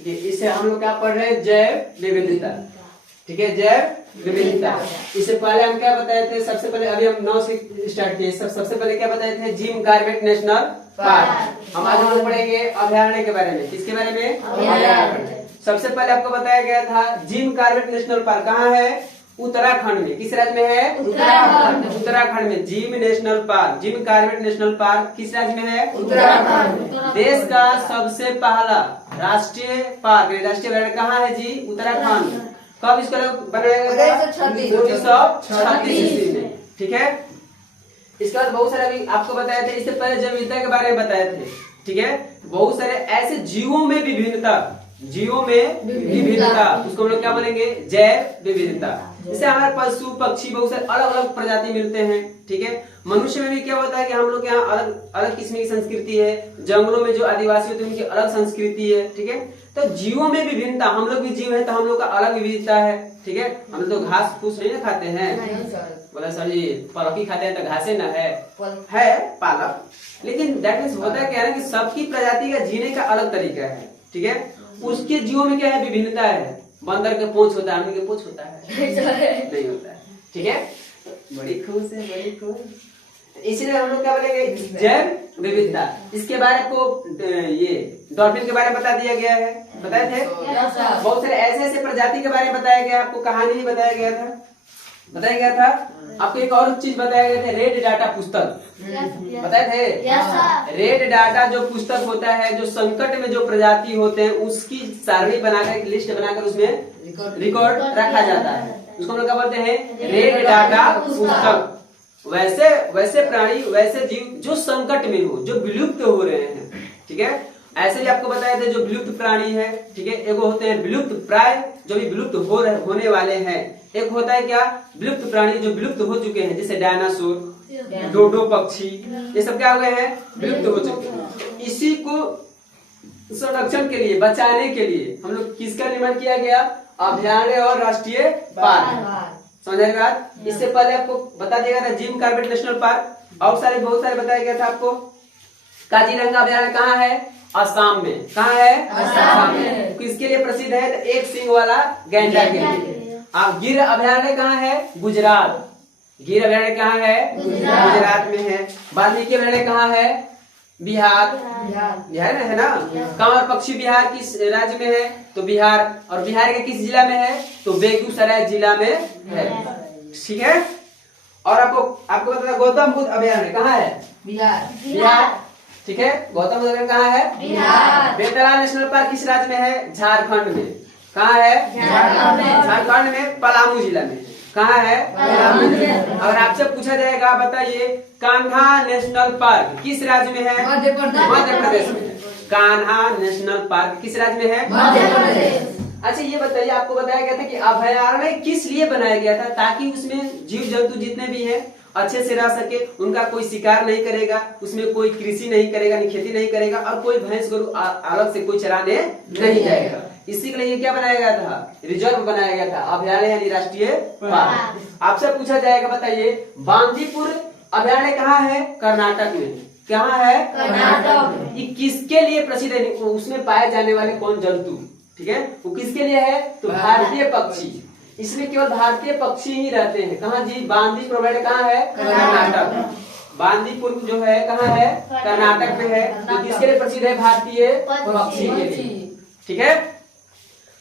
इसे हम लोग क्या पढ़ रहे हैं, जैव विविधता। ठीक है, जैव विविधता। इससे पहले हम क्या बताए थे, सबसे पहले अभी हम 9 से स्टार्ट किए। सबसे पहले क्या बताए थे, जिम कॉर्बेट नेशनल पार्क। हम आज हम लोग पढ़ेंगे अभयारण्य के बारे में। किसके बारे में, अभयारण्य। सबसे पहले आपको बताया गया था जिम कॉर्बेट नेशनल पार्क कहाँ है, उत्तराखंड में। किस राज्य में है, उत्तराखंड। उत्तराखंड में gym national park, Jim Corbett national park किस राज्य में है, उत्तराखंड। देश का सबसे पहला राष्ट्रीय पार्क, राष्ट्रीय अभयारण्य कहाँ है जी, उत्तराखंड। कब इसको बनाया गया था, 1936 ईस्वी में। ठीक है, इसके बाद बहुत सारे अभी आपको बताए थे, इससे पहले जैव विविधता के बारे में बताए थे। ठीक है, बहुत सारे ऐसे जीवों में विभिन्नता, जीवों में विभिन्नता, उसको हम लोग क्या बोलेंगे, जैव विविधता। जैसे हमारे पशु पक्षी बहुत सारे अलग अलग प्रजाति मिलते हैं। ठीक है, मनुष्य में भी क्या होता है कि हम लोग के यहाँ अलग अलग किस्म की संस्कृति है। जंगलों में जो आदिवासी होते हैं उनकी अलग संस्कृति है। ठीक है, तो जीवों में विभिन्नता, हम लोग भी जीव है तो हम लोग का अलग विविधता है। ठीक है, हम लोग तो घास फूस नहीं ना खाते हैं, बोला सर जी पालक ही खाते हैं तो घासे न है पालक। लेकिन दैट मीन्स होता है क्या है कि सबकी प्रजाति का जीने का अलग तरीका है। ठीक है, उसके जीवों में क्या है, विभिन्नता है। बंदर के पूंछ होता है, आदमी के पूंछ होता है नहीं होता है। ठीक है, बड़ी खुश है, बड़ी खुश। इसलिए हम लोग क्या बोलेंगे, जैव विविधता। इसके बारे को ये डॉल्फिन के बारे में बता दिया गया है, बताए थे। बहुत सारे ऐसे ऐसे प्रजाति के बारे में बताया गया, आपको कहानी भी बताया गया था, बताया गया था। आपको एक और चीज बताया गया था, रेड डाटा पुस्तक बताए थे। रेड डाटा जो पुस्तक होता है, जो संकट में जो प्रजाति होते हैं उसकी सारणी बनाकर, एक लिस्ट बनाकर उसमें रिकॉर्ड रखा जाता है, उसको हम लोग क्या बोलते हैं, रेड डाटा पुस्तक। वैसे वैसे प्राणी, वैसे जीव जो संकट में हो, जो विलुप्त हो रहे हैं। ठीक है, ऐसे ही आपको बताया था जो विलुप्त प्राणी है। ठीक है, एक होते हैं विलुप्त प्राय, जो भी विलुप्त होने वाले हैं। एक होता है क्या, विलुप्त प्राणी जो विलुप्त हो चुके हैं, जैसे डायनासोर, डोडो पक्षी, ये सब क्या हुए हैं, विलुप्त हो चुके हैं। इसी को संरक्षण के लिए, बचाने के लिए हम लोग किसका निर्माण किया गया, अभयारण्य और राष्ट्रीय पार्क। समझ आएगा बात। इससे पहले आपको बता दिया गया था जिम कॉर्बेट नेशनल पार्क, और सारे बहुत सारे बताया गया था आपको। काजीरंगा अभयारण्य कहाँ है, असम में। कहाँ है, असम में। किसके लिए प्रसिद्ध है, तो एक सिंग वाला गैंडा के लिए। गिर अभयारण्य कहाँ है, गुजरात। गिर अभयारण्य कहाँ है, गुजरात में है। वाल्मीकि अभयारण्य कहाँ है, बिहार में है ना। कांवर पक्षी बिहार किस राज्य में है, तो बिहार। और बिहार के किस जिला में है, तो बेगूसराय जिला में है। ठीक है, और आपको बता गौतम बुद्ध अभयारण्य कहाँ है, बिहार। ठीक है, गौतम बुद्ध अभयारण्य कहाँ है, बिहार। बेतला नेशनल पार्क किस राज्य में है, झारखंड में। कहाँ है, झारखंड में, पलामू जिला में। कहाँ है, अगर आपसे पूछा जाएगा बताइए कान्हा नेशनल पार्क किस राज्य में है, मध्य प्रदेश में। कान्हा नेशनल पार्क किस राज्य में है, मध्य प्रदेश। अच्छा ये बताइए, आपको बताया गया था कि अभयारण्य किस लिए बनाया गया था, ताकि उसमें जीव जंतु जितने भी हैं अच्छे से रह सके, उनका कोई शिकार नहीं करेगा, उसमें कोई कृषि नहीं करेगा, खेती नहीं करेगा, और कोई भैंस गरु अलग से कोई चराने नहीं जाएगा। इसी के लिए क्या बनाया गया था, रिजर्व बनाया गया था, अभयारण्य यानी राष्ट्रीय पार्क। आपसे पूछा जाएगा बताइए बांदीपुर अभयारण्य कहाँ है, कर्नाटक में। कहाँ है, कर्नाटक। ये किसके लिए प्रसिद्ध है, उसमें पाए जाने वाले कौन जंतु, ठीक है, वो किसके लिए है, तो भारतीय पक्षी। इसमें केवल भारतीय पक्षी ही रहते हैं। कहाँ जी, बांदीपुर अभयारण्य कहाँ है, कर्नाटक। बांदीपुर जो है कहाँ है, कर्नाटक में है। तो किसके लिए प्रसिद्ध है, भारतीय पक्षी के लिए। ठीक है,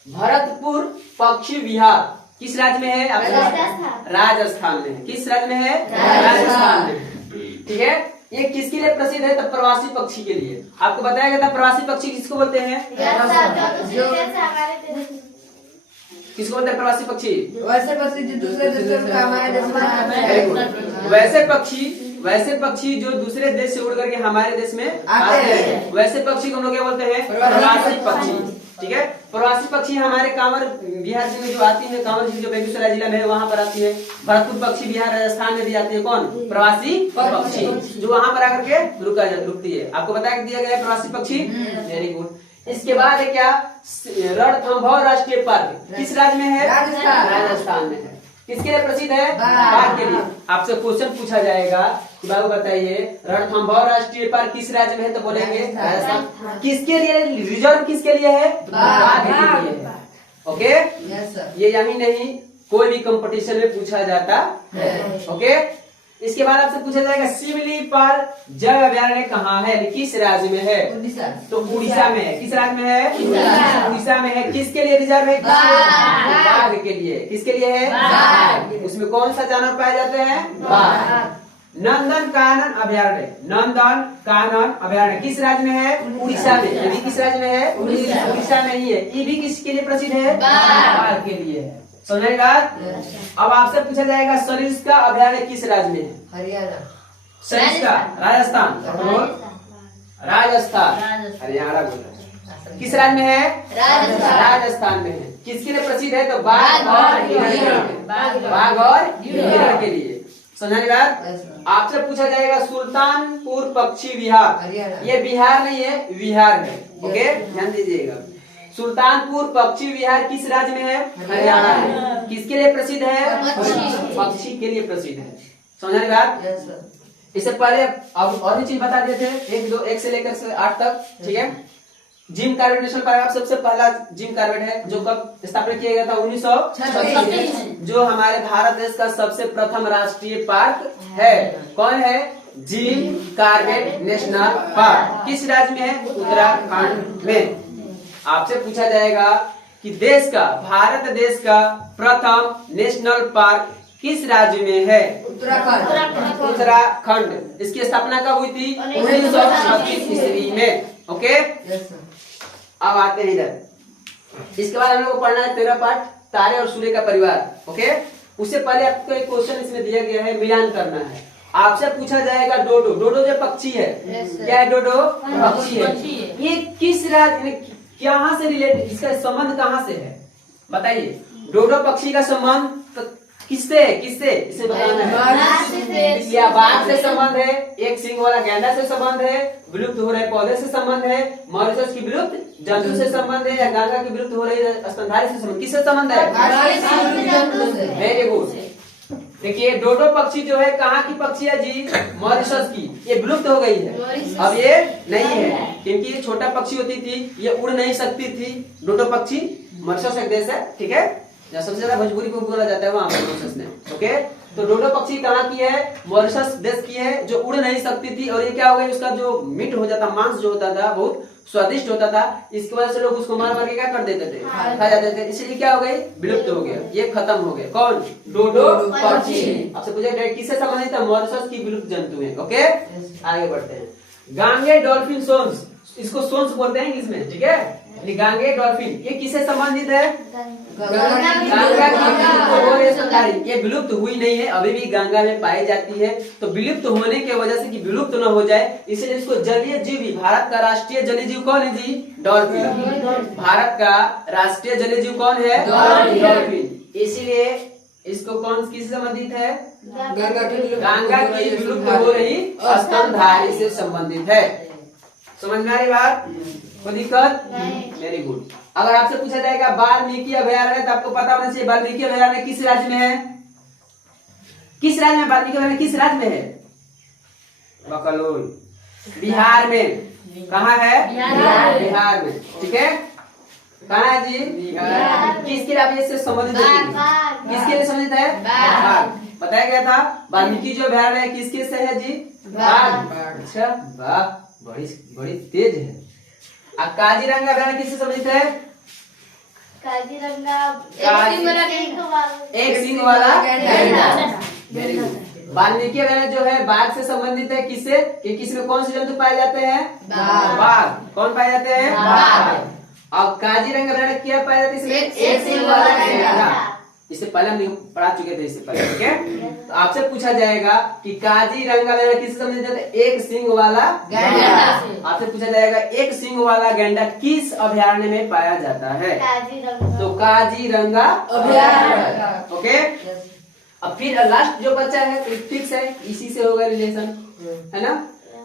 भरतपुर पक्षी विहार किस राज्य में है, राजस्थान में है। किस राज्य में है, राजस्थान में। ठीक है, ये किसके लिए प्रसिद्ध है, तो प्रवासी पक्षी के लिए। आपको बताया गया था प्रवासी पक्षी किसको बोलते हैं, किसको बोलते हैं प्रवासी पक्षी, वैसे पक्षी जो दूसरे देश में हमारे देश में वैसे पक्षी जो दूसरे देश से उड़ करके हमारे देश में आते हैं, वैसे पक्षी को हम लोग क्या बोलते हैं, प्रवासी पक्षी। ठीक है, प्रवासी पक्षी हमारे कांवर बिहार में जो आती है, कांवर जो बेगूसराय जिला में है वहाँ पर आती है। भरतपुर पक्षी बिहार राजस्थान में भी आती है, कौन, प्रवासी पक्षी, जो वहाँ पर आकर के रुकती है। आपको बता दिया गया है प्रवासी पक्षी, वेरी गुड। इसके बाद है क्या, रणथंभौर राष्ट्रीय पार्क किस राज्य में है, राजस्थान में है। किसके लिए प्रसिद्ध है? बाघ। बाघ के लिए। आपसे क्वेश्चन पूछा जाएगा कि बाबू बताइए रणथंभौर राष्ट्रीय पार्क किस राज्य में है, तो बोलेंगे राजस्थान। किसके लिए रिजर्व, किसके लिए है? बाघ के लिए है। Okay, yes sir. ये यही नहीं कोई भी कंपटीशन में पूछा जाता है। ओके, इसके बाद आपसे पूछा जाएगा शिमलीपाल जैव अभयारण्य कहाँ है, किस राज्य में है? उड़ीसा। तो उड़ीसा में है। किस राज्य में है? उड़ीसा। उड़ीसा में है। किसके लिए रिजर्व है? बाघ के लिए। किसके लिए है? बाघ। उसमें कौन सा जानवर पाए जाते हैं? बाघ। नंदन कानन अभयारण्य, नंदन कानन अभयारण्य किस राज्य में है? उड़ीसा में। ये भी किस राज्य में है? उड़ीसा। उड़ीसा में ही है। ये भी किसके लिए प्रसिद्ध है? बाघ। बाघ के लिए है। समझ बात? अब आपसे पूछा जाएगा सरिस्का अभयारण्य किस राज्य में है? हरियाणा। सरिस्का राजस्थान। राजस्थान, हरियाणा बोल रहा है। किस राज्य में है? राजस्थान में है। किसके लिए प्रसिद्ध है? तो बाघ और हिरण। बाघ और हिरण के लिए। समझने बात? आपसे पूछा जाएगा सुल्तानपुर पक्षी विहार, हरियाणा। ये बिहार नहीं है, विहार है। ओके, ध्यान दीजिएगा। सुल्तानपुर पक्षी विहार किस राज्य में है? हरियाणा में। किसके लिए प्रसिद्ध है? पक्षी के लिए प्रसिद्ध है। समझने बात? Yes sir. इससे पहले अब और भी चीज बता देते हैं, 1 से लेकर 8 तक। ठीक है, जिम कार्बेट नेशनल पार्क सबसे पहला जिम कार्बेट है, जो कब स्थापित किया गया था? 1936, जो हमारे भारत देश का सबसे प्रथम राष्ट्रीय पार्क है। कौन है? Jim Corbett national park. किस राज्य में है? उत्तराखंड में। आपसे पूछा जाएगा कि देश का, भारत देश का प्रथम नेशनल पार्क किस राज्य में है? उत्तराखंड। उत्तराखंड। इसकी स्थापना कब हुई थी? 1936 ईस्वी में। Okay, yes sir. अब आते हैं इधर। इसके बाद हम लोग को पढ़ना है 13 पाठ, तारे और सूर्य का परिवार। ओके, उससे पहले आपको एक क्वेश्चन इसमें दिया गया है, मिलान करना है। आपसे पूछा जाएगा डोडो, डोडो जो पक्षी है, क्या है? डोडो पक्षी है। ये किस राज्य में, कहाँ से रिलेटेड, इसका संबंध कहाँ से है? बताइए। डोडो पक्षी का संबंध किससे किससे इसे बताना है। या बाघ से संबंध है, एक सिंग वाला गैंडा से संबंध है, विलुप्त हो रहे पौधे से संबंध है, मॉरिशस की विलुप्त जंतु से संबंध है, या गंगा की विलुप्त हो रही स्तनधारी से संबंध, किससे संबंध है? Very good. देखिए, डोडो पक्षी जो है कहाँ की पक्षी है जी? मॉरिशस की। ये विलुप्त हो गई है, अब ये नहीं है, क्योंकि ये छोटा पक्षी होती थी, ये उड़ नहीं सकती थी। डोडो पक्षी मॉरिशस एक देश है, ठीक है, जहाँ सबसे ज्यादा भोजपुरी को बोला जाता है वहाँ मॉरिशस में। ओके, तो डोडो पक्षी कहाँ की है? मॉरिशस देश की है, जो उड़ नहीं सकती थी। और ये क्या हो गई, उसका जो मीट हो जाता, मांस जो होता था, बहुत स्वादिष्ट होता था। इसकी वजह से लोग उसको मार मार के क्या कर देते थे? खा जाते थे। इसलिए क्या हो गई? विलुप्त हो गया, ये खत्म हो गया। कौन? डोडो पक्षी। आपसे पूछे किससे संबंधित है? मॉरिशस की विलुप्त जंतु है। ओके, आगे बढ़ते हैं। गांगे डॉल्फिन सोन्स, इसको सोन्स बोलते हैं इंग्लिश में, ठीक है। गांगे डॉल्फिन ये किससे संबंधित है? गंगा की स्तनधारी। ये विलुप्त हुई नहीं है, अभी भी गंगा में पाई जाती है। तो विलुप्त होने की वजह से कि विलुप्त न हो जाए, इसलिए इसको जलीय जीव भी। भारत का राष्ट्रीय जलीय जीव कौन है जी? डॉल्फिन। भारत का राष्ट्रीय जलीय जीव कौन है? डॉल्फिन। इसीलिए इसको कौन किससे संबंधित है? गंगा की विलुप्त हो रही स्तनधारी से संबंधित है। समझ में आ रही बात? कोई दिक्कत? Very good. अगर आपसे पूछा जाएगा वाल्मीकि अभयारण्य, तो आपको पता होना चाहिए वाल्मीकि अभयारण्य किस राज्य में है? किस राज्य में वाल्मीकि अभयारण्य किस राज्य में है? बकलोल, बिहार में। कहाँ है? बिहार में, ठीक है। कहाँ है जी? किसके लिए इससे संबंधित है? किसके लिए संबंधित है? बाघ। बताया गया था वाल्मीकि जो अभयारण्य है किसके से है जी? बाघ। अच्छा, वाह, बड़ी तेज है। अब काजीरंगा अभयारण्य किससे संबंधित है? काजीरंगा एक सिंग वाला गैंडा। वाल्मीकि अभयारण्य जो है बाघ से संबंधित है। किससे? कि किसमें कौन से जंतु पाए जाते हैं? बाघ। कौन पाए जाते हैं? बाघ। अब काजीरंगा अभयारण्य क्या पाया जाता है? इसमें एक सिंग वाला गैंडा। इससे पहले हम पढ़ा चुके थे, इससे पहले, ठीक है। तो आपसे पूछा जाएगा कि काजीरंगा अभयारण्य किससे संबंधित है? एक सिंग वाला गैंडा। आपसे पूछा जाएगा एक सिंग वाला गैंडा किस अभयारण्य में पाया जाता है? तो काजीरंगा अभयारण्य। ओके, अब फिर लास्ट जो बच्चा है फिक्स है, इसी से होगा रिलेशन, है ना।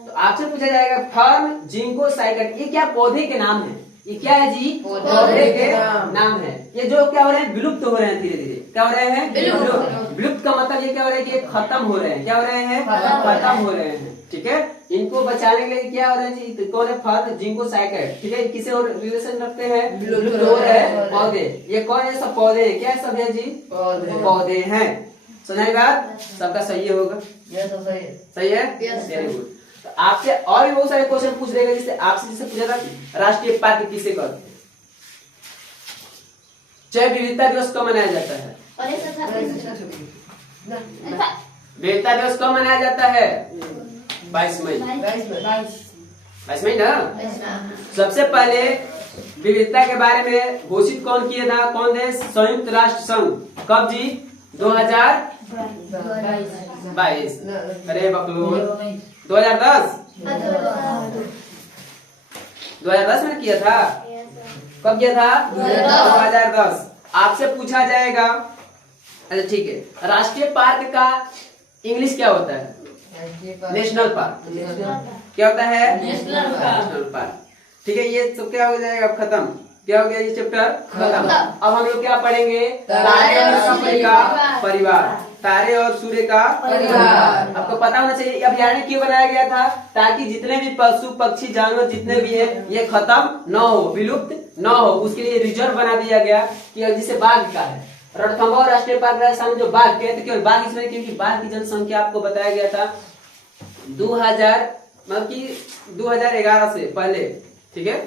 तो आपसे पूछा जाएगा फर्म जिंको साइकट, ये क्या पौधे के नाम है? ये क्या है जी? पौधे के नाम है। ये जो क्या हो रहे हैं, विलुप्त हो रहे हैं धीरे धीरे। क्या हो रहे हैं? विलुप्त। विलुप्त का मतलब ये क्या हो रहा है कि ये खत्म हो रहे हैं। क्या हो रहे हैं? खत्म हो रहे हैं। ठीक है, इनको बचाने के लिए क्या हो रहा है जी? तो कौन है? फल, जिनको साइकेट। ठीक है, किसे और रिलेशन रखते हैं? विलुप्त हो रहे हैं पौधे। ये कौन है? सब पौधे हैं। क्या सब है जी? पौधे हैं। सुनाई बात? सबका सही होगा? सही है। Very good. तो आपसे और भी बहुत सारे क्वेश्चन पूछ देगा, जिससे आपसे जिससे पूछा था राष्ट्रीय पार्क किसे कहते हैं? जैव विविधता दिवस कब मनाया जाता है? विविधता दिवस कब मनाया जाता है? 22 मई। 22 मई ना। सबसे पहले विविधता के बारे में घोषित कौन किया था? कौन देश? संयुक्त राष्ट्र संघ। कब जी? 2022। अरे बकलोल, 2010। 2010 में किया था। कब किया था? 2010। आपसे पूछा जाएगा। अच्छा ठीक है, राष्ट्रीय पार्क का इंग्लिश क्या होता है? National park. क्या होता है? National park. ठीक है, ये सब क्या हो जाएगा? अब खत्म। क्या हो गया ये चैप्टर? खत्म। अब हम लोग क्या पढ़ेंगे? तारे और सूर्य का परिवार। तारे और सूर्य का परिवार। आपको पता होना चाहिए अभयारण्य क्यों बनाया गया था? ताकि जितने भी पशु पक्षी जानवर जितने भी है ये खत्म न हो, विलुप्त न हो। उसके लिए रिजर्व बना दिया गया कि जिसे बाघ का है। रणथंभौर राष्ट्रीय पार्क राजस्थान में जो बाघ के, तो केवल बाघ इसलिए क्योंकि बाघ की जनसंख्या आपको बताया गया था 2000 मतलब कि 2011 से पहले। ठीक है,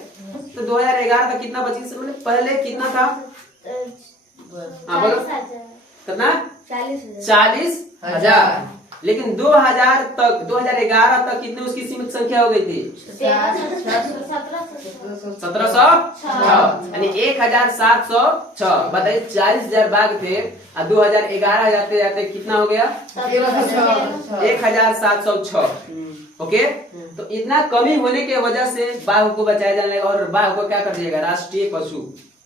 तो 2011 तक कितना बची? मतलब पहले कितना था? हाँ बोलो कितना? 40,000। लेकिन 2011 तक कितनी उसकी सीमित संख्या हो गई थी? 1706, यानी 1706। बताइए 40,000 बाघ थे और 2011 जाते जाते कितना हो गया? 1706। ओके, तो इतना कमी होने की वजह से बाघ को बचाया जाने लगा। और बाघ को क्या कर दिएगा? राष्ट्रीय पशु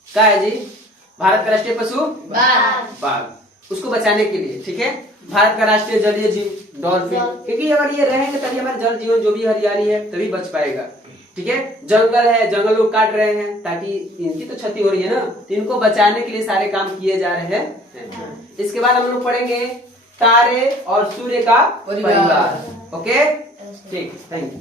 क्या है जी? भारत का राष्ट्रीय पशु बाघ। उसको बचाने के लिए, ठीक है, भारत का राष्ट्रीय जलीय जीव डॉल्फिन। क्योंकि अगर ये रहेंगे तभी हमारे जल जीवन जो भी हरियाली है तभी बच पाएगा। ठीक है, जंगल है, जंगल लोग काट रहे हैं ताकि इनकी तो क्षति हो रही है ना, तो इनको बचाने के लिए सारे काम किए जा रहे हैं। इसके बाद हम लोग पढ़ेंगे तारे और सूर्य का परिवार। ओके, ठीक, थैंक यू।